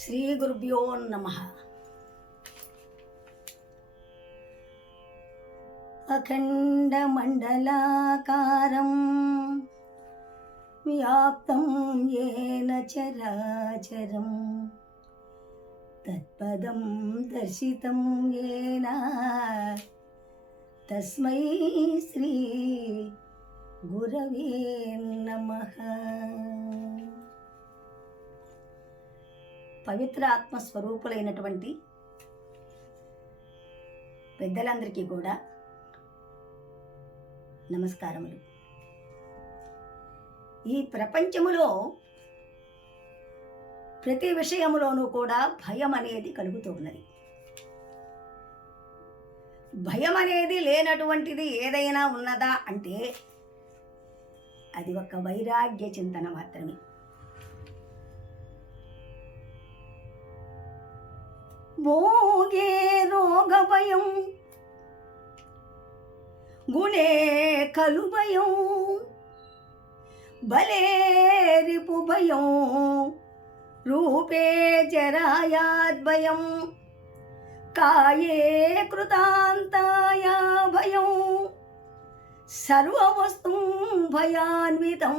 శ్రీ గురుభ్యో నమః. అఖండమండలాకారం వ్యాప్తం యేన చరాచరం తత్పదం దర్శితం యేన తస్మై శ్రీ గురవే నమః. పవిత్ర ఆత్మస్వరూపులైనటువంటి పెద్దలందరికీ కూడా నమస్కారములు. ఈ ప్రపంచములో ప్రతి విషయములోనూ కూడా భయం అనేది కలుగుతూ ఉన్నది. భయం అనేది లేనటువంటిది ఏదైనా ఉన్నదా అంటే అది ఒక వైరాగ్య చింతన మాత్రమే. భోగే రోగ భయం, గుణే కలు భయం, బలే రిపు భయం, రూపే జరాయాద్భయం, కాయే కృతాంతాయ భయం, సర్వవస్తు భయాన్వితం,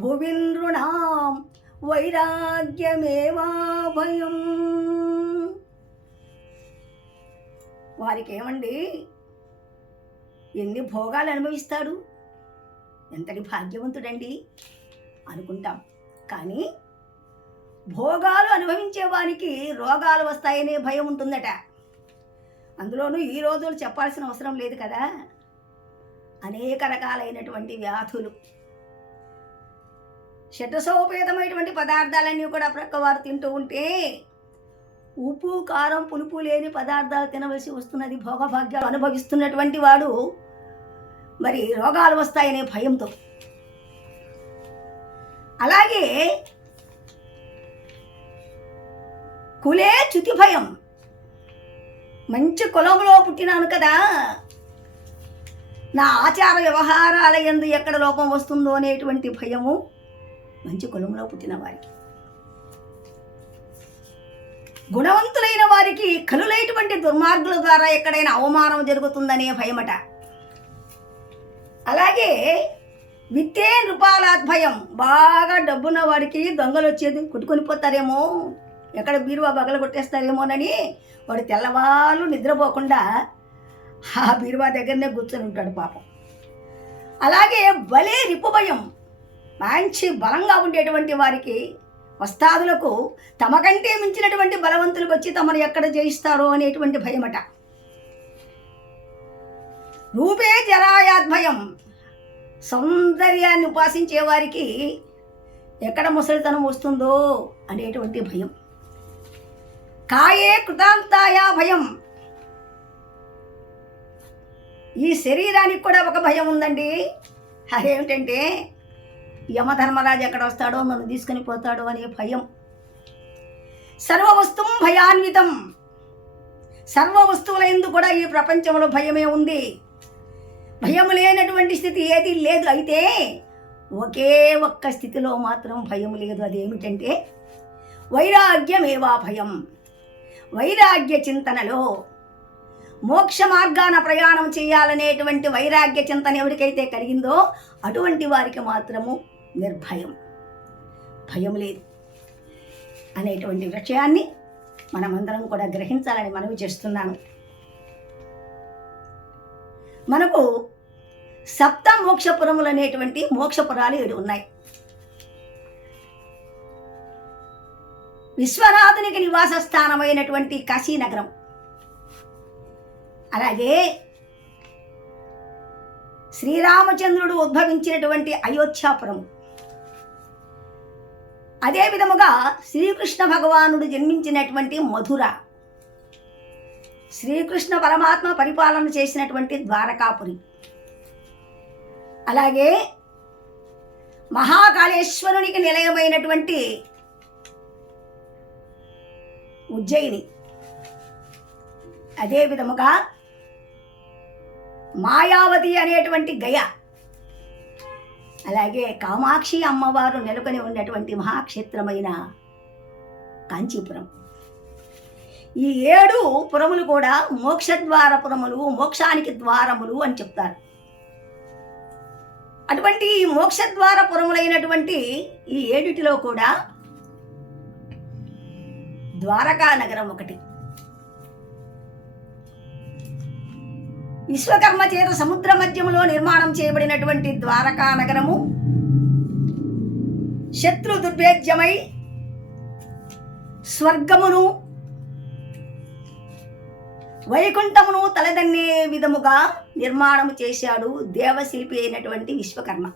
భువి నృణాం వైరాగ్యమేవా భయం. వారికి ఏమండి ఎన్ని భోగాలు అనుభవిస్తాడు, ఎంతటి భాగ్యవంతుడండి అనుకుంటాం. కానీ భోగాలు అనుభవించే వారికి రోగాలు వస్తాయనే భయం ఉంటుందట. అందులోనూ ఈ రోజులు చెప్పాల్సిన అవసరం లేదు కదా. అనేక రకాలైనటువంటి వ్యాధులు, షడ్రసోపేతమైనటువంటి పదార్థాలన్నీ కూడా ప్రక్కవారు తింటూ ఉంటే ఉప్పు కారం పులుపు లేని పదార్థాలు తినవలసి వస్తున్నది. భోగభాగ్యాలు అనుభవిస్తున్నటువంటి వాడు మరి రోగాలు వస్తాయనే భయంతో. అలాగే కులే చ్యుతి భయం, మంచి కులంలో పుట్టినాను కదా, నా ఆచార వ్యవహారాల యందు ఎక్కడ లోపం వస్తుందో అనేటువంటి భయము మంచి కులంలో పుట్టిన వారికి. గుణవంతులైన వారికి కలులైనటువంటి దుర్మార్గుల ద్వారా ఎక్కడైనా అవమానం జరుగుతుందనే భయమట. అలాగే విత్తే నృపాలాద్భయం, బాగా డబ్బున్న వాడికి దొంగలు వచ్చేది కొట్టుకొని పోతారేమో, ఎక్కడ బీరువా బగలు కొట్టేస్తారేమోనని వాడు తెల్లవాళ్ళు నిద్రపోకుండా ఆ బీరువా దగ్గరనే కూర్చొని ఉంటాడు పాపం. అలాగే బలే రిపు భయం, మంచి బలంగా ఉండేటువంటి వారికి వస్తాదులకు తమకంటే మించినటువంటి బలవంతులు వచ్చి తమను ఎక్కడ జయిస్తారో అనేటువంటి భయమట. రూపే జరాయాద్భయం, సౌందర్యాన్ని ఉపాసించే వారికి ఎక్కడ ముసలితనం వస్తుందో అనేటువంటి భయం. కాయే కృతాంతాయ భయం, ఈ శరీరానికి కూడా ఒక భయం ఉందండి. అదేమిటంటే యమధర్మరాజు ఎక్కడ వస్తాడో నన్ను తీసుకుని పోతాడో అనే భయం. సర్వవస్తు భయాన్వితం, సర్వ వస్తువులందు కూడా ఈ ప్రపంచంలో భయమే ఉంది. భయం లేనటువంటి స్థితి ఏది లేదు. అయితే ఒకే ఒక్క స్థితిలో మాత్రం భయం లేదు. అదేమిటంటే వైరాగ్యమేవా భయం. వైరాగ్య చింతనలో మోక్ష మార్గాన ప్రయాణం చేయాలనేటువంటి వైరాగ్య చింతన ఎవరికైతే కలిగిందో అటువంటి వారికి మాత్రము నిర్భయం, భయం లేదు అనేటువంటి విషయాన్ని మనమందరం కూడా గ్రహించాలని మనవి చేస్తున్నాను. మనకు సప్త మోక్షపురములు అనేటువంటి మోక్షపురాలు 7 ఉన్నాయి. విశ్వనాథునికి నివాస స్థానమైనటువంటి కాశీనగరం, అలాగే శ్రీరామచంద్రుడు ఉద్భవించినటువంటి అయోధ్యాపురం, అదే విధముగా శ్రీకృష్ణ భగవానుడు జన్మించినటువంటి మధుర, శ్రీకృష్ణ పరమాత్మ పరిపాలన చేసినటువంటి ద్వారకాపురి, అలాగే మహాకాళేశ్వరునికి నిలయమైనటువంటి ఉజ్జయిని, అదే విధముగా మాయావతి అనేటువంటి గయ, అలాగే కామాక్షి అమ్మవారు నెలకొని ఉన్నటువంటి మహాక్షేత్రమైన కాంచీపురం. ఈ 7 పురములు కూడా మోక్షద్వార పురములు, మోక్షానికి ద్వారములు అని చెప్తారు. అటువంటి ఈ మోక్షద్వార పురములైనటువంటి ఈ 7 కూడా ద్వారకా నగరం ఒకటి. విశ్వకర్మ చేత సముద్ర మధ్యములో నిర్మాణం చేయబడినటువంటి ద్వారకా నగరము శత్రు దుర్భేద్యమై స్వర్గమును వైకుంఠమును తలదన్నే విధముగా నిర్మాణము చేశాడు దేవశిల్పి అయినటువంటి విశ్వకర్మ.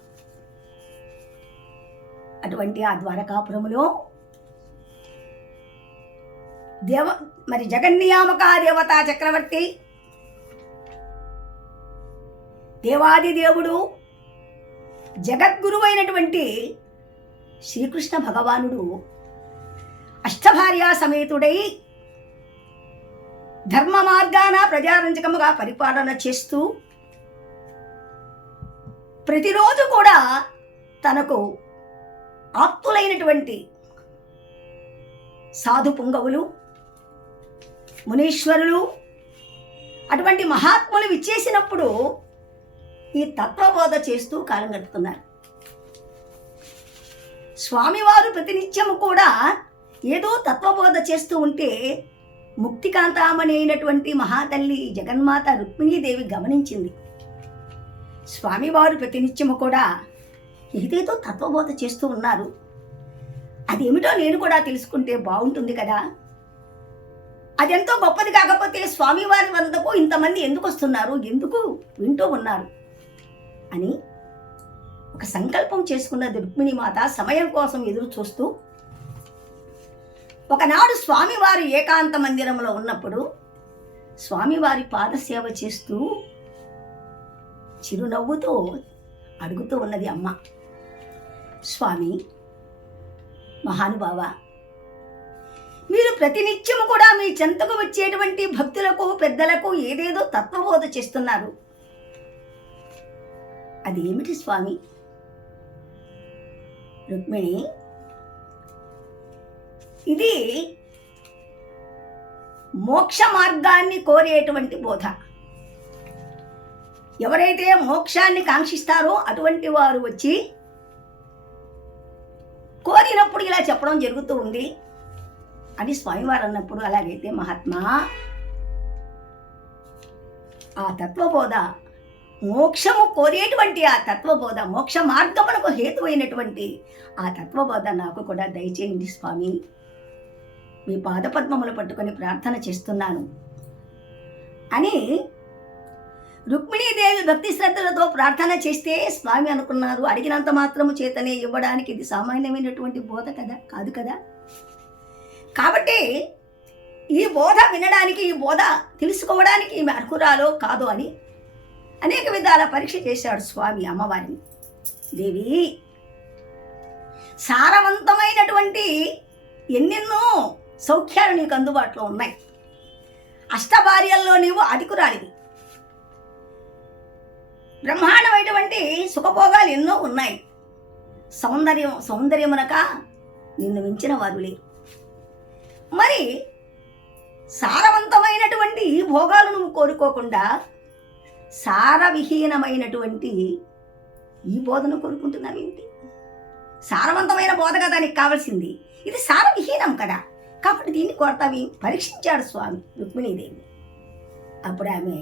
అటువంటి ఆ ద్వారకాపురములో మరి జగన్నియామక దేవతా చక్రవర్తి, దేవాది దేవుడు, జగద్గురువు అయినటువంటి శ్రీకృష్ణ భగవానుడు అష్టభార్యా సమేతుడై ధర్మ మార్గాన ప్రజారంజకముగా పరిపాలన చేస్తూ ప్రతిరోజు కూడా తనకు ఆప్తులైనటువంటి సాధు పుంగవులు, మునీశ్వరులు, అటువంటి మహాత్ములు విచ్చేసినప్పుడు ఈ తత్వబోధ చేస్తూ కాలం గడుపుతున్నారు. స్వామివారు ప్రతినిత్యము కూడా ఏదో తత్వబోధ చేస్తూ ఉంటే ముక్తికాంతామణి అయినటువంటి మహాతల్లి జగన్మాత రుక్మిణీదేవి గమనించింది. స్వామివారు ప్రతినిత్యము కూడా ఏదేదో తత్వబోధ చేస్తూ ఉన్నారు, అదేమిటో నేను కూడా తెలుసుకుంటే బాగుంటుంది కదా, అదెంతో గొప్పది కాకపోతే స్వామివారి వద్దకు ఇంతమంది ఎందుకు వస్తున్నారు, ఎందుకు వింటూ ఉన్నారు అని ఒక సంకల్పం చేసుకున్నది రుక్మిణీమాత. సమయం కోసం ఎదురు చూస్తూ ఒకనాడు స్వామివారు ఏకాంత మందిరంలో ఉన్నప్పుడు స్వామివారి పాదసేవ చేస్తూ చిరునవ్వుతో అడుగుతూ ఉన్నది అమ్మ, స్వామి మహానుభావ, మీరు ప్రతినిత్యము కూడా మీ చెంతకు వచ్చేటువంటి భక్తులకు, పెద్దలకు ఏదేదో తత్వబోధ చేస్తున్నారు, అది ఏమిటి స్వామి? రుక్మిణి, ఇది మోక్ష మార్గాన్ని కోరేటువంటి బోధ. ఎవరైతే మోక్షాన్ని కాంక్షిస్తారో అటువంటి వారు వచ్చి కోరినప్పుడు ఇలా చెప్పడం జరుగుతూ ఉంది అని స్వామివారు అన్నప్పుడు, అలాగైతే మహాత్మా ఆ తత్వబోధ, మోక్షము కోరేటువంటి ఆ తత్వబోధ, మోక్ష మార్గమునకు హేతువైనటువంటి ఆ తత్వబోధ నాకు కూడా దయచేయండి స్వామి, మీ పాదపద్మములు పట్టుకొని ప్రార్థన చేస్తున్నాను అని రుక్మిణీదేవి భక్తి శ్రద్ధలతో ప్రార్థన చేస్తే స్వామి అనుకున్నారు, అడిగినంత మాత్రము చేతనే ఇవ్వడానికి ఇది సామాన్యమైనటువంటి బోధ కదా, కాదు కదా. కాబట్టి ఈ బోధ వినడానికి, ఈ బోధ తెలుసుకోవడానికి ఈమె అర్హురాలో కాదో అని అనేక విధాల పరీక్ష చేశాడు స్వామి అమ్మవారిని. దేవి, సారవంతమైనటువంటి ఎన్నెన్నో సౌఖ్యాలు నీకు అందుబాటులో ఉన్నాయి, అష్టభార్యల్లో నీవు అధికురాలివి, బ్రహ్మాండమైనటువంటి సుఖభోగాలు ఎన్నో ఉన్నాయి, సౌందర్యమునక నిన్ను మించిన వారు లేరు. మరి సారవంతమైనటువంటి ఈ భోగాలు నువ్వు కోరుకోకుండా సారవిహీనమైనటువంటి ఈ బోధను కోరుకుంటున్నావు ఏంటి? సారవంతమైన బోధ కదా నీకు కావాల్సింది, ఇది సారవిహీనం కదా, కాబట్టి దీన్ని కోరతావి పరీక్షించాడు స్వామి రుక్మిణీదేవి. అప్పుడు ఆమె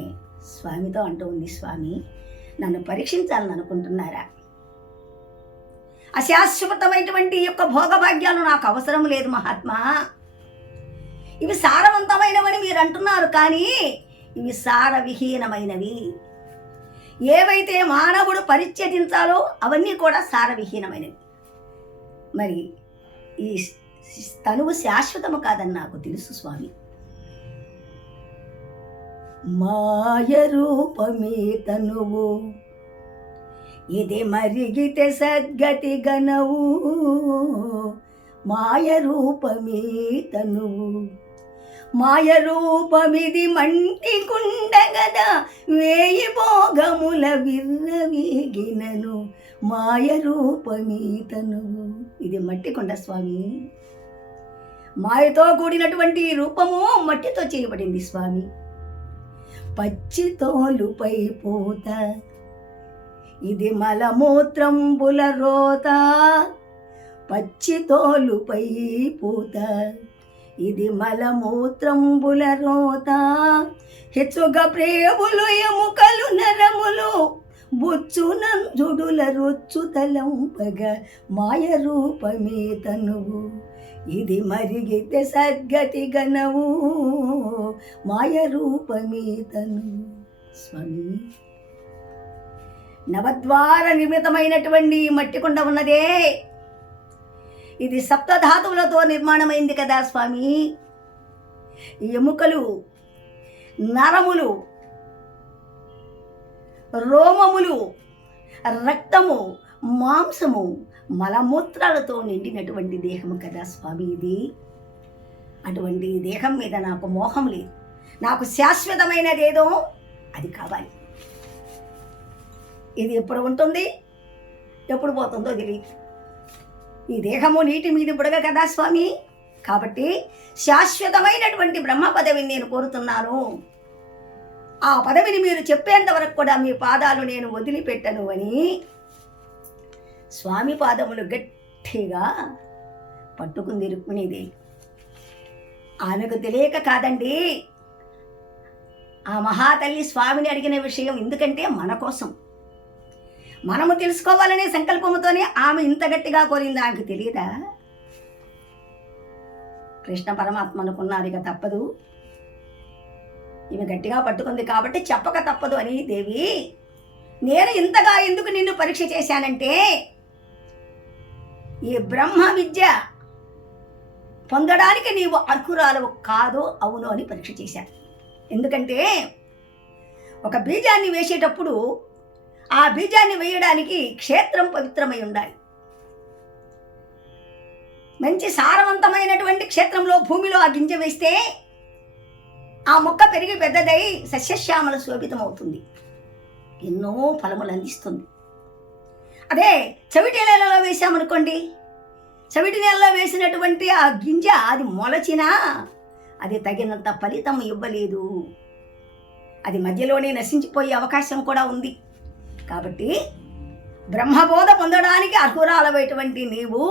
స్వామితో అంటూ ఉంది, స్వామి నన్ను పరీక్షించాలని అనుకుంటున్నారా? అశాశ్వతమైనటువంటి యొక్క భోగభాగ్యాలు నాకు అవసరం లేదు మహాత్మా, ఇవి సారవంతమైనవని మీరు అంటున్నారు, కానీ ఇవి సారవిహీనమైనవి. ఏవైతే మానవుడు పరిత్యజించాలో అవన్నీ కూడా సారవిహీనమైనవి. మరి ఈ తనువు శాశ్వతము కాదని నాకు తెలుసు స్వామి. మాయ రూపమే తనువు, ఇది మరిగితే సద్గతి గనవు, మాయ రూపమే తనువు, మాయ రూపమిది మంటి కుండగదా, వేయి భోగముల విర్రవీగినను, మాయ రూపమే తనువు. ఇది మట్టి కొండ స్వామి, మాయతో కూడినటువంటి ఈ రూపము మట్టితో చేయబడింది స్వామి. పచ్చి తోలుపై పూత, ఇది మలమూత్రంబుల రోత. పచ్చి తోలుపై పూత, ఇది మలమూత్రంబుల రోత. హెచ్చుగా ప్రేములు ఎముకలు నరములు, బుచ్చునంజుడుల రొచ్చు తలంపగ. మాయ రూపమే తనువు, ఇది మరిగితే సద్గతి గనవు. మాయ రూపమే తనువు. స్వామి, నవద్వార నిర్మితమైనటువంటి మట్టి కుండ ఉన్నదే, ఇది సప్తధాతువులతో నిర్మాణమైంది కదా స్వామి. ఎముకలు, నరములు, రోమములు, రక్తము, మాంసము, మలమూత్రాలతో నిండినటువంటి దేహము కదా స్వామి ఇది. అటువంటి దేహం మీద నాకు మోహం లేదు. నాకు శాశ్వతమైనదేదో అది కావాలి. ఇది ఎప్పుడు ఉంటుంది, ఎప్పుడు పోతుందో తెలియదు. ఈ దేహము నీటి మీద బుడగ కదా స్వామి. కాబట్టి శాశ్వతమైనటువంటి బ్రహ్మ పదవిని నేను కోరుతున్నాను. ఆ పదవిని మీరు చెప్పేంత వరకు కూడా మీ పాదాలు నేను వదిలిపెట్టను అని స్వామి పాదములు గట్టిగా పట్టుకుంది రుక్మిణీదేవి. ఆమెకు తెలియక కాదండి, ఆ మహాతల్లి స్వామిని అడిగిన విషయం ఎందుకంటే మన కోసం, మనము తెలుసుకోవాలనే సంకల్పముతోనే ఆమె ఇంత గట్టిగా కోరింది. ఆమెకు తెలియదా? కృష్ణ పరమాత్మ అనుకున్నారు, ఇక తప్పదు, ఈమె గట్టిగా పట్టుకుంది కాబట్టి చెప్పక తప్పదు అని. దేవి, నేను ఇంతగా ఎందుకు నిన్ను పరీక్ష చేశానంటే, ఈ బ్రహ్మ విద్య పొందడానికి నీవు అర్హురాలు కాదు అవును అని పరీక్ష చేశాను. ఎందుకంటే ఒక బీజాన్ని వేసేటప్పుడు ఆ బీజాన్ని వేయడానికి క్షేత్రం పవిత్రమై ఉండాలి. మంచి సారవంతమైనటువంటి క్షేత్రంలో భూమిలో ఆ గింజ వేస్తే ఆ మొక్క పెరిగి పెద్దదై సస్యశ్యామల శోభితమవుతుంది, ఎన్నో ఫలములు అందిస్తుంది. అదే చవిటి నేలలో వేసామనుకోండి, చవిటి నేలలో వేసినటువంటి ఆ గింజ అది మొలచినా అది తగినంత ఫలితం ఇవ్వలేదు, అది మధ్యలోనే నశించిపోయే అవకాశం కూడా ఉంది. కాబట్టి బ్రహ్మబోధ పొందడానికి అర్హురాలైనటువంటి నీవు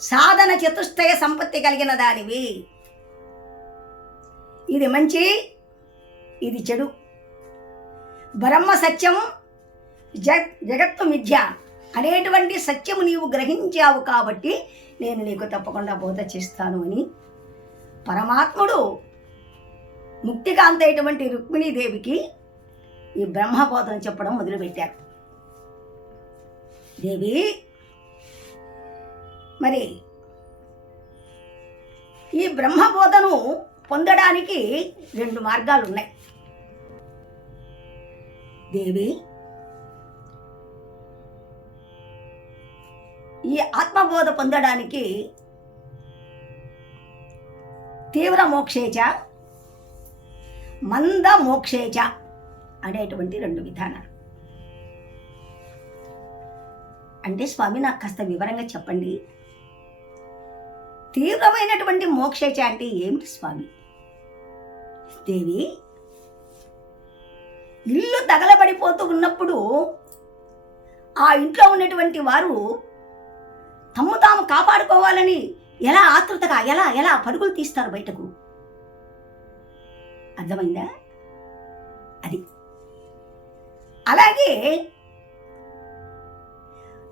సాధన చతుష్టయ సంపత్తి కలిగిన దానివి. ఇది మంచి, ఇది చెడు, బ్రహ్మ సత్యం, జగత్తు మిథ్య అనేటువంటి సత్యము నీవు గ్రహించావు కాబట్టి నేను నీకు తప్పకుండా బోధ చేస్తాను అని పరమాత్ముడు ముక్తికాంత అయినటువంటి రుక్మిణీదేవికి ఈ బ్రహ్మబోధన చెప్పడం మొదలుపెట్టారు. దేవి, మరి ఈ బ్రహ్మబోధను పొందడానికి 2 మార్గాలు ఉన్నాయి. దేవి, ఈ ఆత్మబోధ పొందడానికి తీవ్ర మోక్షేచ, మంద మోక్షేచ అనేటువంటి 2 విధానాలు. అంటే స్వామి నాకు కాస్త వివరంగా చెప్పండి, తీవ్రమైనటువంటి మోక్షేచ అంటే ఏమిటి స్వామి? దేవి, ఇల్లు తగలబడిపోతూ ఉన్నప్పుడు ఆ ఇంట్లో ఉన్నటువంటి వారు తమ్ము తాము కాపాడుకోవాలని ఎలా ఆతృతగా ఎలా పరుగులు తీస్తారు బయటకు. అర్థమైందా? అది అలాగే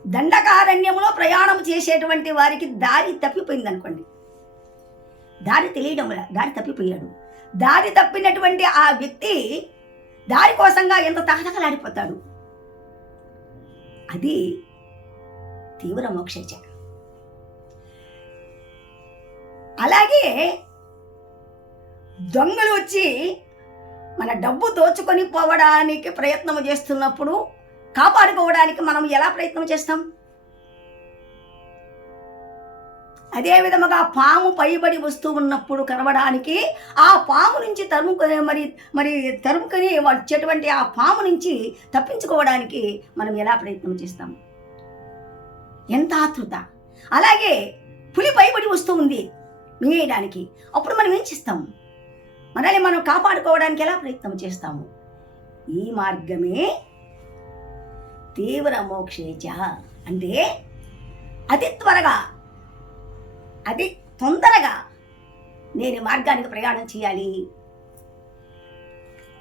దండకారణ్యంలో ప్రయాణం చేసేటువంటి వారికి దారి తప్పిపోయింది అనుకోండి, దారి తెలియడం వల్ల దారి తప్పిపోయాడు. దారి తప్పినటువంటి ఆ వ్యక్తి దారి కోసంగా ఎంత తహతహలాడిపోతాడు. అది తీవ్ర మోక్షేచ. అలాగే దొంగలు వచ్చి మన డబ్బు దోచుకొని పోవడానికి ప్రయత్నం చేస్తున్నప్పుడు కాపాడుకోవడానికి మనం ఎలా ప్రయత్నం చేస్తాం? అదే విధముగా పాము పైబడి వస్తూ ఉన్నప్పుడు కరవడానికి ఆ పాము నుంచి తరుముకొని వచ్చేటువంటి ఆ పాము నుంచి తప్పించుకోవడానికి మనం ఎలా ప్రయత్నం చేస్తాం? ఎంత ఆతృత! అలాగే పులి భయపడి వస్తూ ఉంది మింగేయడానికి. అప్పుడు మనం ఏం చేస్తాం? మనల్ని మనం కాపాడుకోవడానికి ఎలా ప్రయత్నం చేస్తాము? ఈ మార్గమే తీవ్ర మోక్షేచ. అంటే అతి త్వరగా, అతి తొందరగా నేను ఈ మార్గానికి ప్రయాణం చేయాలి.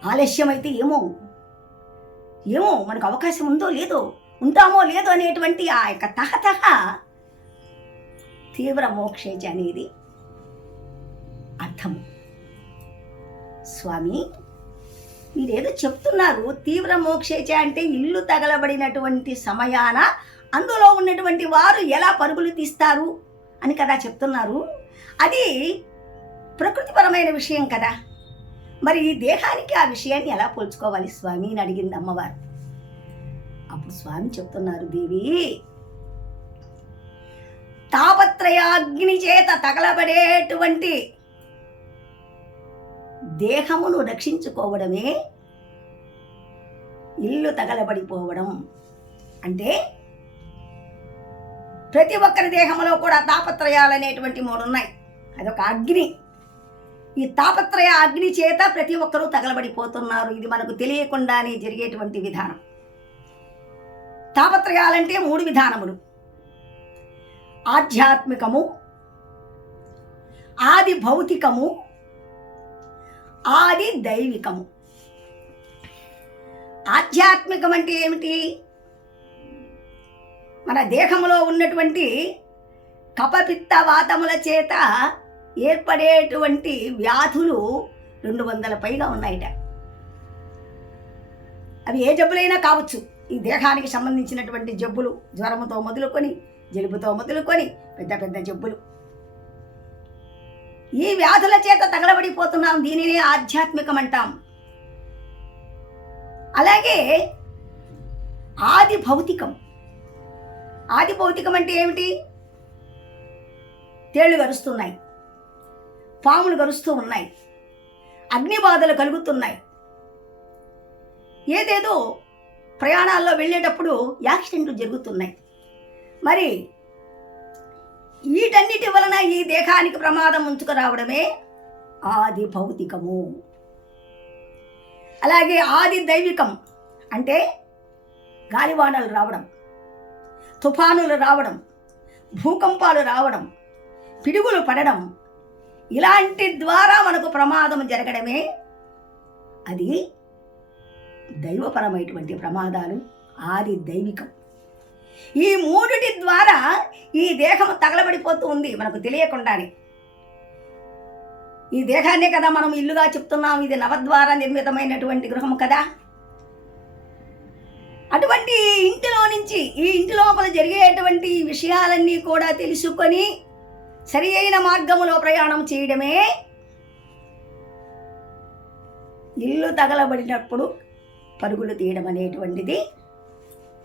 ఆలస్యమైతే ఏమో మనకు అవకాశం ఉందో లేదో, ఉంటామో లేదో అనేటువంటి ఆ యొక్క తహతహ తీవ్ర మోక్షేచ అనేది అర్థము. స్వామి, మీరేదో చెప్తున్నారు, తీవ్ర మోక్షేచ అంటే ఇల్లు తగలబడినటువంటి సమయాన అందులో ఉన్నటువంటి వారు ఎలా పరుగులు తీస్తారు అని కదా చెప్తున్నారు. అది ప్రకృతిపరమైన విషయం కదా. మరి ఈ దేహానికి ఆ విషయాన్ని ఎలా పోల్చుకోవాలి స్వామి అని అడిగింది అమ్మవారు. అప్పుడు స్వామి చెప్తున్నారు, దేవి, తాపత్రయాగ్ని చేత తగలబడేటువంటి దేహమును రక్షించుకోవడమే ఇల్లు తగలబడిపోవడం. అంటే ప్రతి ఒక్కరి దేహంలో కూడా తాపత్రయాలు అనేటువంటి 3 ఉన్నాయి. అదొక అగ్ని. ఈ తాపత్రయ అగ్ని చేత ప్రతి ఒక్కరూ తగలబడిపోతున్నారు. ఇది మనకు తెలియకుండానే జరిగేటువంటి విధానం. తాపత్రయాలంటే 3 విధానములు: ఆధ్యాత్మికము, ఆది భౌతికము, ఆది దైవికము. ఆధ్యాత్మికం అంటే ఏమిటి? మన దేహంలో ఉన్నటువంటి కఫపిత్త వాతముల చేత ఏర్పడేటువంటి వ్యాధులు 200 పైగా ఉన్నాయిట. అవి ఏ జబ్బులైనా కావచ్చు. ఈ దేహానికి సంబంధించినటువంటి జబ్బులు, జ్వరముతో మొదలుకొని, జలుబుతో మొదలుకొని పెద్ద పెద్ద జబ్బులు. ఈ వ్యాధుల చేత తగలబడిపోతున్నాం. దీనినే ఆధ్యాత్మికం అంటాం. అలాగే ఆది భౌతికం. ఆది భౌతికం అంటే ఏమిటి? తేళ్లు గరుస్తున్నాయి, పాములు గరుస్తూ ఉన్నాయి, అగ్నిబాధలు కలుగుతున్నాయి, ఏదేదో ప్రయాణాల్లో వెళ్ళేటప్పుడు యాక్సిడెంట్లు జరుగుతున్నాయి. మరి వీటన్నిటి వలన ఈ దేహానికి ప్రమాదం ఉంచుకురావడమే ఆది భౌతికము. అలాగే ఆది దైవికం అంటే గాలివానలు రావడం, తుఫానులు రావడం, భూకంపాలు రావడం, పిడుగులు పడడం, ఇలాంటి ద్వారా మనకు ప్రమాదం జరగడమే అది దైవపరమైనటువంటి ప్రమాదాలు, ఆది దైవికం. ఈ 3 ద్వారా ఈ దేహం తగలబడిపోతూ ఉంది మనకు తెలియకుండానే. ఈ దేహాన్నే కదా మనం ఇల్లుగా చెప్తున్నాం. ఇది నవద్వార నిర్మితమైనటువంటి గృహం కదా. అటువంటి ఇంటిలో నుంచి, ఈ ఇంటి లోపల జరిగేటువంటి విషయాలన్నీ కూడా తెలుసుకొని సరి అయిన మార్గములో ప్రయాణం చేయడమే ఇల్లు తగలబడినప్పుడు పరుగులు తీయడం అనేటువంటిది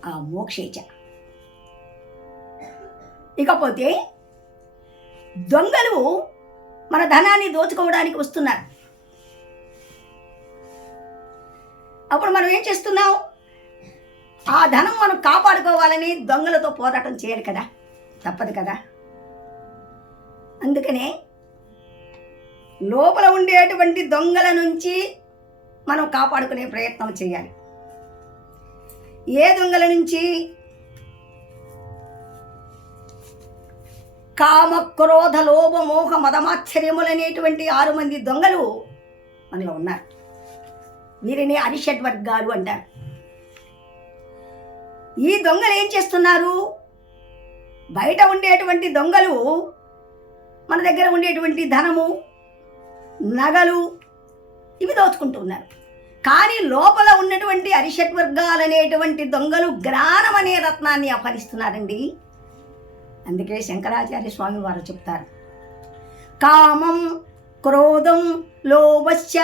ఆ మోక్షేచ. ఇకపోతే దొంగలు మన ధనాన్ని దోచుకోవడానికి వస్తున్నారు. అప్పుడు మనం ఏం చేస్తున్నాం? ఆ ధనం మనం కాపాడుకోవాలని దొంగలతో పోరాటం చేయాలి కదా, తప్పదు కదా. అందుకనే లోపల ఉండేటువంటి దొంగల నుంచి మనం కాపాడుకునే ప్రయత్నం చేయాలి. ఏ దొంగల నుంచి? కామ, క్రోధ, లోభ, మోహ, మదమాశ్చర్యములనేటువంటి 6 మంది దొంగలు మనలో ఉన్నారు. వీరిని అరిషడ్ వర్గాలు అంటారు. ఈ దొంగలు ఏం చేస్తున్నారు? బయట ఉండేటువంటి దొంగలు మన దగ్గర ఉండేటువంటి ధనము, నగలు ఇవి దోచుకుంటున్నారు. కానీ లోపల ఉన్నటువంటి అరిషడ్ వర్గాలనేటువంటి దొంగలు జ్ఞానం అనే రత్నాన్ని అపహరిస్తున్నారండి. అందుకే శంకరాచార్య స్వామి వారు చెప్తారు, కామం క్రోధం లోభశ్చ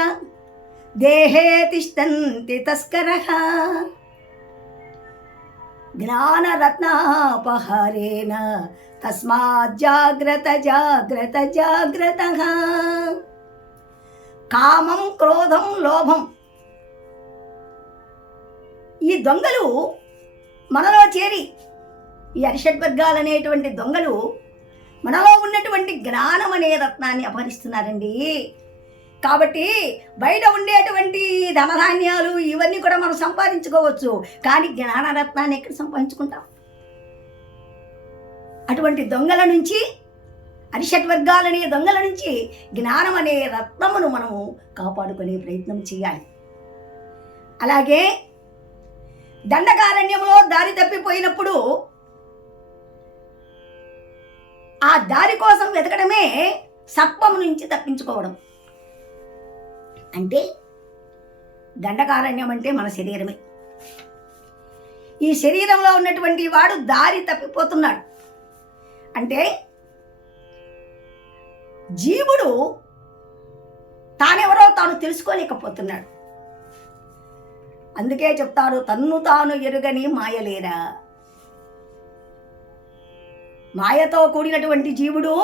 దేహే తిష్టంతి తస్కరః జ్ఞానరత్నాపహరేణ తస్మాత్ జాగ్రత్త జాగ్రత్త జాగ్రత్తః. కామం, క్రోధం, లోభం ఈ దొంగలు మనలో చేరి, ఈ అరిషడ్ వర్గాలనేటువంటి దొంగలు మనలో ఉన్నటువంటి జ్ఞానం అనే రత్నాన్ని అపహరిస్తున్నారండి. కాబట్టి బయట ఉండేటువంటి ధనధాన్యాలు ఇవన్నీ కూడా మనం సంపాదించుకోవచ్చు, కానీ జ్ఞానరత్నాన్ని ఎక్కడ సంపాదించుకుంటాం? అటువంటి దొంగల నుంచి, అరిషడ్వర్గాలనే దొంగల నుంచి జ్ఞానం అనే రత్నమును మనము కాపాడుకునే ప్రయత్నం చేయాలి. అలాగే దండకారణ్యంలో దారి తప్పిపోయినప్పుడు ఆ దారి కోసం వెతకడమే సర్పము నుంచి తప్పించుకోవడం. అంటే దండకారణ్యం అంటే మన శరీరమే. ఈ శరీరంలో ఉన్నటువంటి వాడు దారి తప్పిపోతున్నాడు అంటే జీవుడు తానెవరో తాను తెలుసుకోలేకపోతున్నాడు. అందుకే చెప్తారు, తన్ను తాను ఎరుగని మాయలేరా. మాయతో కూడినటువంటి జీవుడు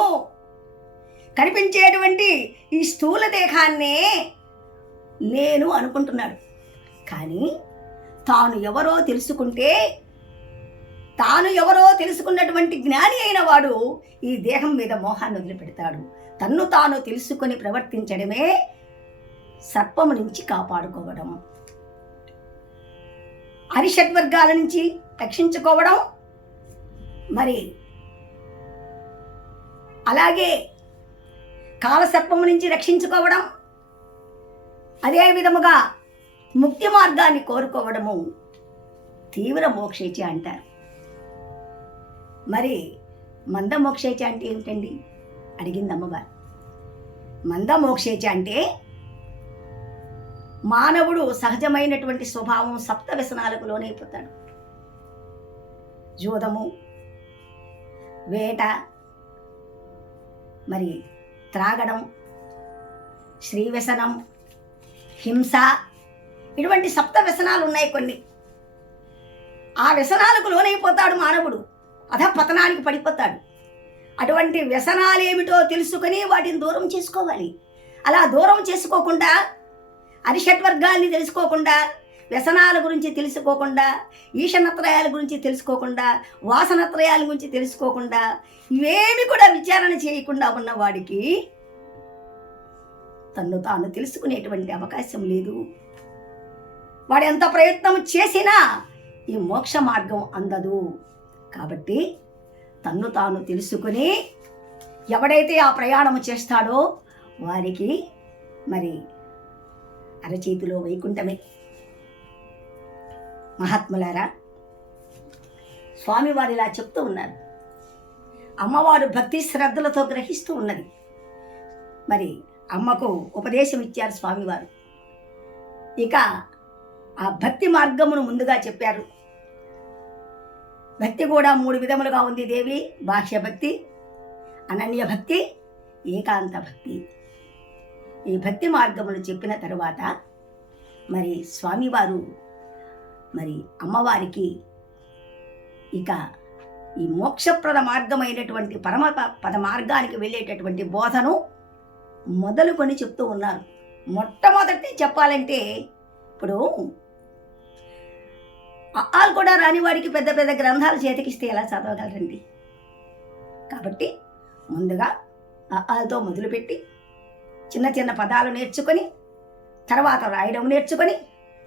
కనిపించేటువంటి ఈ స్థూల దేహాన్నే నేను అనుకుంటున్నాడు. కానీ తాను ఎవరో తెలుసుకుంటే, తాను ఎవరో తెలుసుకున్నటువంటి జ్ఞాని అయిన వాడు ఈ దేహం మీద మోహాన్ని వదిలిపెడతాడు. తన్ను తాను తెలుసుకొని ప్రవర్తించడమే సర్పము నుంచి కాపాడుకోవడం, అరిషడ్వర్గాల నుంచి రక్షించుకోవడం, మరి అలాగే కాలసర్పము నుంచి రక్షించుకోవడం, అదే విధముగా ముక్తి మార్గాన్ని కోరుకోవడము తీవ్ర మోక్షేచ అంటారు. మరి మంద మోక్షేచ అంటే ఏమిటండి అడిగింది అమ్మగారు. మంద మోక్షేచ అంటే మానవుడు సహజమైనటువంటి స్వభావం సప్త వ్యసనాలకు లోనైపోతాడు. జూదము, వేట, మరి త్రాగడం, స్త్రీ వ్యసనం, హింస, ఇటువంటి సప్త వ్యసనాలు ఉన్నాయి కొన్ని. ఆ వ్యసనాలకు లోనైపోతాడు మానవుడు, అధపతనానికి పడిపోతాడు. అటువంటి వ్యసనాలేమిటో తెలుసుకొని వాటిని దూరం చేసుకోవాలి. అలా దూరం చేసుకోకుండా, అరిషడ్వర్గాల్ని తెలుసుకోకుండా, వ్యసనాల గురించి తెలుసుకోకుండా, ఈశనత్రయాల గురించి తెలుసుకోకుండా, వాసనత్రయాల గురించి తెలుసుకోకుండా, ఇవేమి కూడా విచారణ చేయకుండా ఉన్నవాడికి తన్ను తాను తెలుసుకునేటువంటి అవకాశం లేదు. వాడు ఎంత ప్రయత్నం చేసినా ఈ మోక్ష మార్గం అందదు. కాబట్టి తన్ను తాను తెలుసుకుని ఎవడైతే ఆ ప్రయాణం చేస్తాడో వారికి మరి అరచేతిలో వైకుంఠమే. మహాత్ములారా, స్వామివారు ఇలా చెప్తూ ఉన్నారు. అమ్మవారు భక్తి శ్రద్ధలతో గ్రహిస్తూ ఉన్నది. మరి అమ్మకు ఉపదేశం ఇచ్చారు స్వామివారు. ఇక ఆ భక్తి మార్గమును ముందుగా చెప్పారు. భక్తి కూడా 3 విధములుగా ఉంది దేవి. బాహ్య భక్తి, అనన్య భక్తి, ఏకాంత భక్తి. ఈ భక్తి మార్గమును చెప్పిన తరువాత మరి స్వామివారు మరి అమ్మవారికి ఇక ఈ మోక్షప్రద మార్గమైనటువంటి పరమ పద మార్గానికి వెళ్ళేటటువంటి బోధను మొదలుకొని చెప్తూ ఉన్నారు. మొట్టమొదటి చెప్పాలంటే, ఇప్పుడు అఆలు కూడా రాని వాడికి పెద్ద పెద్ద గ్రంథాలు చేతికిస్తే ఎలా చదవగలరండి? కాబట్టి ముందుగా అఆలతో మొదలుపెట్టి చిన్న చిన్న పదాలు నేర్చుకొని, తర్వాత రాయడం నేర్చుకొని,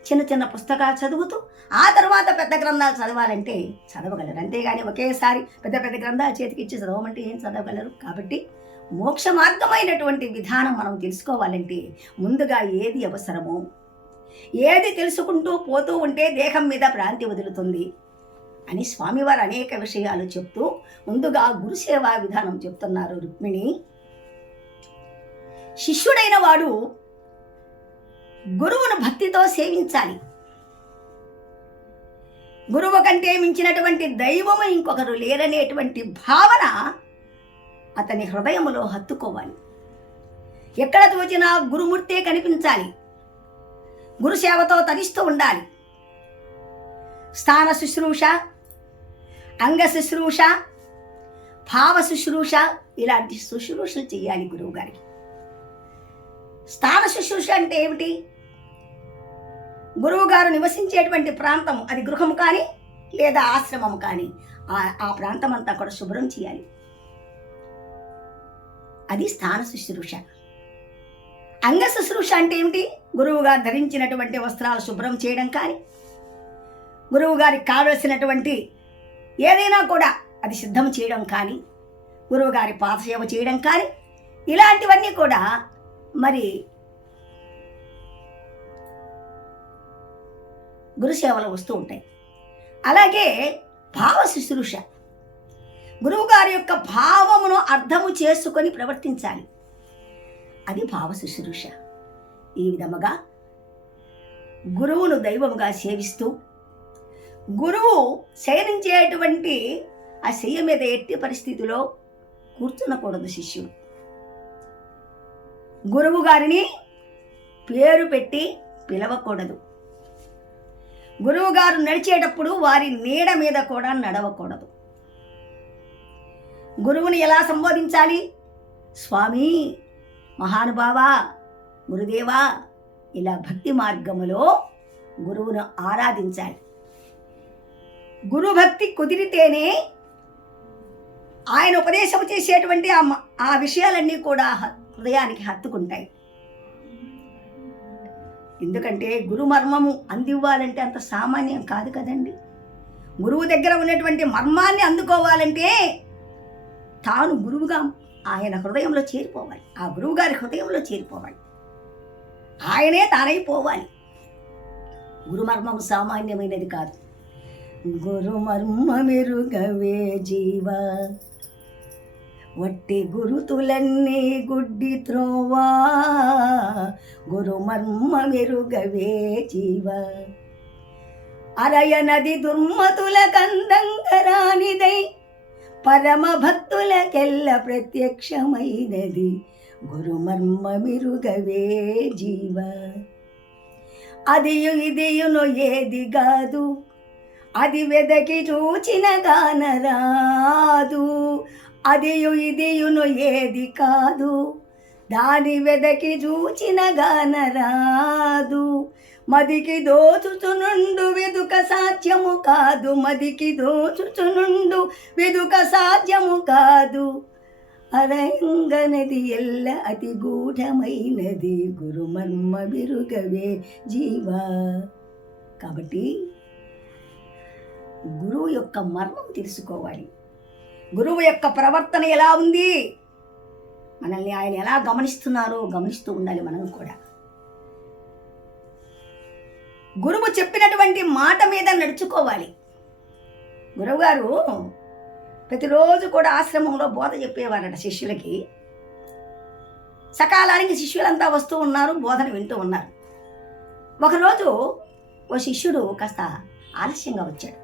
చిన్న చిన్న పుస్తకాలు చదువుతూ ఆ తర్వాత పెద్ద గ్రంథాలు చదవాలంటే చదవగలరు. అంతేగాని ఒకేసారి పెద్ద పెద్ద గ్రంథాలు చేతికిచ్చి చదవమంటే ఏం చదవగలరు? కాబట్టి మోక్ష మార్గమైనటువంటి విధానం మనం తెలుసుకోవాలంటే ముందుగా ఏది అవసరమో, ఏది తెలుసుకుంటూ పోతూ ఉంటే దేహం మీద భ్రాంతి వదులుతుంది అని స్వామివారు అనేక విషయాలు చెప్తూ ముందుగా గురుసేవా విధానం చెప్తున్నారు. రుక్మిణి, శిష్యుడైన వాడు గురువును భక్తితో సేవించాలి. గురువు కంటే మించినటువంటి దైవము ఇంకొకరు లేరనేటువంటి భావన అతని హృదయములో హత్తుకోవాలి. ఎక్కడ తోచినా గురుమూర్తే కనిపించాలి. గురుసేవతో తరిస్తూ ఉండాలి. స్థాన శుశ్రూష, అంగ శుశ్రూష, భావ శుశ్రూష, ఇలాంటి శుశ్రూషలు చేయాలి గురువు గారికి. స్థాన శుశ్రూష అంటే ఏమిటి? గురువు గారు నివసించేటువంటి ప్రాంతం, అది గృహం కానీ లేదా ఆశ్రమం కానీ, ఆ ప్రాంతం అంతా కూడా శుభ్రం చేయాలి. అది స్థాన శుశ్రూష. అంగ శుశ్రూష అంటే ఏమిటి? గురువుగారు ధరించినటువంటి వస్త్రాలు శుభ్రం చేయడం కానీ, గురువు గారికి కావలసినటువంటి ఏదైనా కూడా అది సిద్ధం చేయడం కానీ, గురువుగారి పాదసేవ చేయడం కానీ, ఇలాంటివన్నీ కూడా మరి గురుసేవలు వస్తూ ఉంటాయి. అలాగే భావ శుశ్రూష, గురువుగారి యొక్క భావమును అర్థము చేసుకొని ప్రవర్తించాలి, అది భావ శుశ్రూష. ఈ విధముగా గురువును దైవముగా సేవిస్తూ, గురువు శయనించేటువంటి ఆ శయ్య మీద ఎట్టి పరిస్థితిలో కూర్చునకూడదు శిష్యుడు. గురువు గారిని పేరు పెట్టి పిలవకూడదు. గురువు గారు నడిచేటప్పుడు వారి నీడ మీద కూడా నడవకూడదు. గురువుని ఎలా సంబోధించాలి? స్వామి, మహానుభావా, గురుదేవా, ఇలా భక్తి మార్గములో గురువును ఆరాధించాలి. గురుభక్తి కుదిరితేనే ఆయన ఉపదేశం చేసేటువంటి ఆ విషయాలన్నీ కూడా హృదయానికి హత్తుకుంటాయి. ఎందుకంటే గురు మర్మము అందివ్వాలంటే అంత సామాన్యం కాదు కదండి. గురువు దగ్గర ఉన్నటువంటి మర్మాన్ని అందుకోవాలంటే తాను గురువుగా ఆయన హృదయంలో చేరిపోవాలి, ఆ గురువు గారి హృదయంలో చేరిపోవాలి, ఆయనే తానైపోవాలి. గురుమర్మము సామాన్యమైనది కాదు. గురుమర్మ మెరుగవే జీవ, వట్టి గురుతులన్నీ గుడ్డి త్రోవా, గురుమర్మ మెరుగవే జీవ. అరయ నది దుర్మతుల కందంగరానిదై పరమ భక్తులకెల్ల ప్రత్యక్షమైనది, గురుమర్మ మెరుగవే జీవ. అదియు ఇదియును ఏది కాదు, అది వెదకి చూచిన గానరాదు. అదియు ఇదియును ఏది కాదు, దాని వెదకి చూచిన గానరాదు. మదికి దోచుచునుండు వెదుక సాధ్యము కాదు, మదికి దోచుచునుండు వెదుక సాధ్యము కాదు. అరంగనది ఎల్ల అతి గూఢమైనది, గురుమర్మ మెరుగవే జీవా. కాబట్టి గురువు యొక్క మర్మం తెలుసుకోవాలి. గురువు యొక్క ప్రవర్తన ఎలా ఉంది, మనల్ని ఆయన ఎలా గమనిస్తున్నారో గమనిస్తూ ఉండాలి మనం కూడా. గురువు చెప్పినటువంటి మాట మీద నడుచుకోవాలి. గురువుగారు ప్రతిరోజు కూడా ఆశ్రమంలో బోధ చెప్పేవారట శిష్యులకి. సకాలానికి శిష్యులంతా వస్తూ ఉన్నారు, బోధన వింటూ ఉన్నారు. ఒకరోజు ఓ శిష్యుడు కాస్త ఆలస్యంగా వచ్చాడు.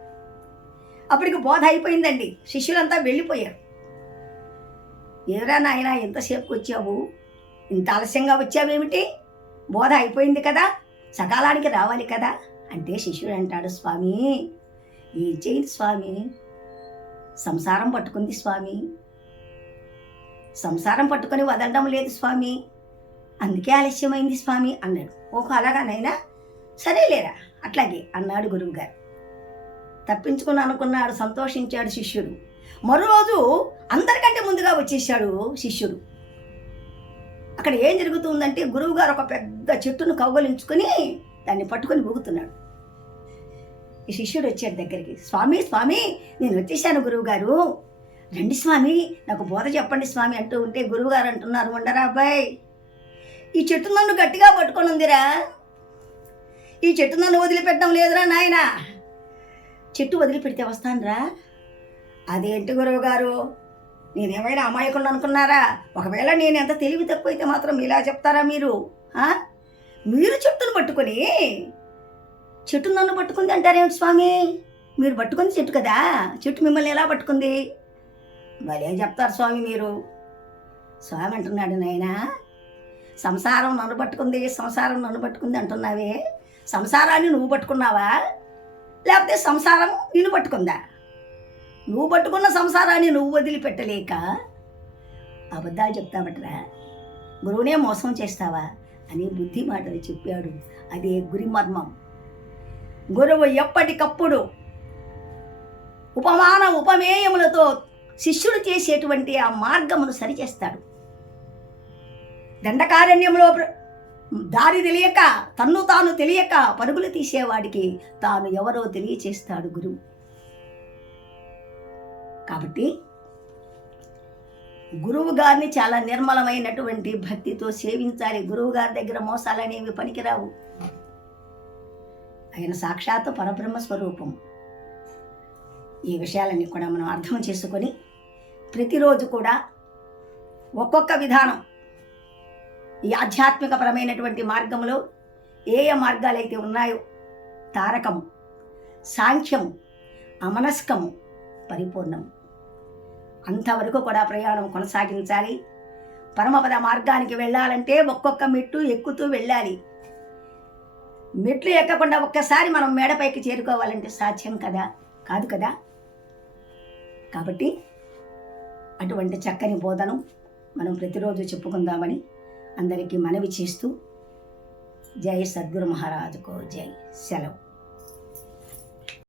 అప్పటికి బోధ అయిపోయిందండి, శిష్యులంతా వెళ్ళిపోయారు. ఏరా నాయనా, ఎంతసేపుకి వచ్చావు, ఇంత ఆలస్యంగా వచ్చావేమిటి? బోధ అయిపోయింది కదా, సకాలానికి రావాలి కదా అంటే శిష్యుడు అంటాడు, స్వామి ఏం చేయండి స్వామి, సంసారం పట్టుకుంది స్వామి, సంసారం పట్టుకొని వదలడం లేదు స్వామి, అందుకే ఆలస్యమైంది స్వామి అన్నాడు. ఓహో అలాగానైనా, సరేలేరా అట్లాగే అన్నాడు గురువుగారు. తప్పించుకుని అనుకున్నాడు, సంతోషించాడు శిష్యుడు. మరో రోజు అందరికంటే ముందుగా వచ్చేసాడు శిష్యుడు. అక్కడ ఏం జరుగుతుందంటే గురువుగారు ఒక పెద్ద చెట్టును కౌగలించుకొని దాన్ని పట్టుకొని ఊగుతున్నాడు. ఈ శిష్యుడు వచ్చాడు దగ్గరికి. స్వామి స్వామి నేను వచ్చేసాను గురువుగారు, రండి స్వామి నాకు బోధ చెప్పండి స్వామి అంటూ ఉంటే గురువుగారు అంటున్నారు, ఉండరా అబ్బాయి, ఈ చెట్టు నన్ను గట్టిగా పట్టుకొని ఉందిరా, ఈ చెట్టు నన్ను వదిలిపెట్టడం లేదురా నాయనా, చెట్టు వదిలిపెడితే వస్తానురా. అదేంటి గురువుగారు, నేనేమైనా అమాయకుడు అనుకున్నారా? ఒకవేళ నేను ఎంత తెలివి తక్కువైతే మాత్రం ఇలా చెప్తారా మీరు? మీరు చెట్టును పట్టుకొని చెట్టు నన్ను పట్టుకుంది అంటారేమిటి స్వామి? మీరు పట్టుకుంది చెట్టు కదా, చెట్టు మిమ్మల్ని ఎలా పట్టుకుంది? భలే చెప్తారు స్వామి మీరు. స్వామి అంటున్నాడు, నాయనా సంసారం నన్ను పట్టుకుంది, సంసారం నన్ను పట్టుకుంది అంటున్నావే, సంసారాన్ని నువ్వు పట్టుకున్నావా లేకపోతే సంసారం నిన్ను పట్టుకుందా? నువ్వు పట్టుకున్న సంసారాన్ని నువ్వు వదిలిపెట్టలేక అబద్ధాలు చెప్తావట్రా, గురువునే మోసం చేస్తావా అని బుద్ధి మాటలు చెప్పాడు. అదే గురి మర్మం. గురువు ఎప్పటికప్పుడు ఉపమాన ఉపమేయములతో శిష్యుడు చేసేటువంటి ఆ మార్గమును సరిచేస్తాడు. దండకారణ్యంలో దారి తెలియక, తన్ను తాను తెలియక పరుగులు తీసేవాడికి తాను ఎవరో తెలియచేస్తాడు గురువు. కాబట్టి గురువు గారిని చాలా నిర్మలమైనటువంటి భక్తితో సేవించాలి. గురువు గారి దగ్గర మోసాలనేవి పనికిరావు. ఆయన సాక్షాత్తు పరబ్రహ్మ స్వరూపం. ఈ విషయాలన్నీ కూడా మనం అర్థం చేసుకొని ప్రతిరోజు కూడా ఒక్కొక్క విధానం, ఈ ఆధ్యాత్మికపరమైనటువంటి మార్గంలో ఏ ఏ మార్గాలైతే ఉన్నాయో, తారకము, సాంఖ్యము, అమనస్కము, పరిపూర్ణము, అంతవరకు కూడా ప్రయాణం కొనసాగించాలి. పరమపద మార్గానికి వెళ్ళాలంటే ఒక్కొక్క మెట్టు ఎక్కుతూ వెళ్ళాలి. మెట్లు ఎక్కకుండా ఒక్కసారి మనం మేడపైకి చేరుకోవాలంటే సాధ్యం కదా, కాదు కదా. కాబట్టి అటువంటి చక్కని బోధను మనం ప్రతిరోజు చెప్పుకుందామని అందరికీ మనవి చేస్తూ, జై సద్గురు మహారాజుకో జై. సెలవు.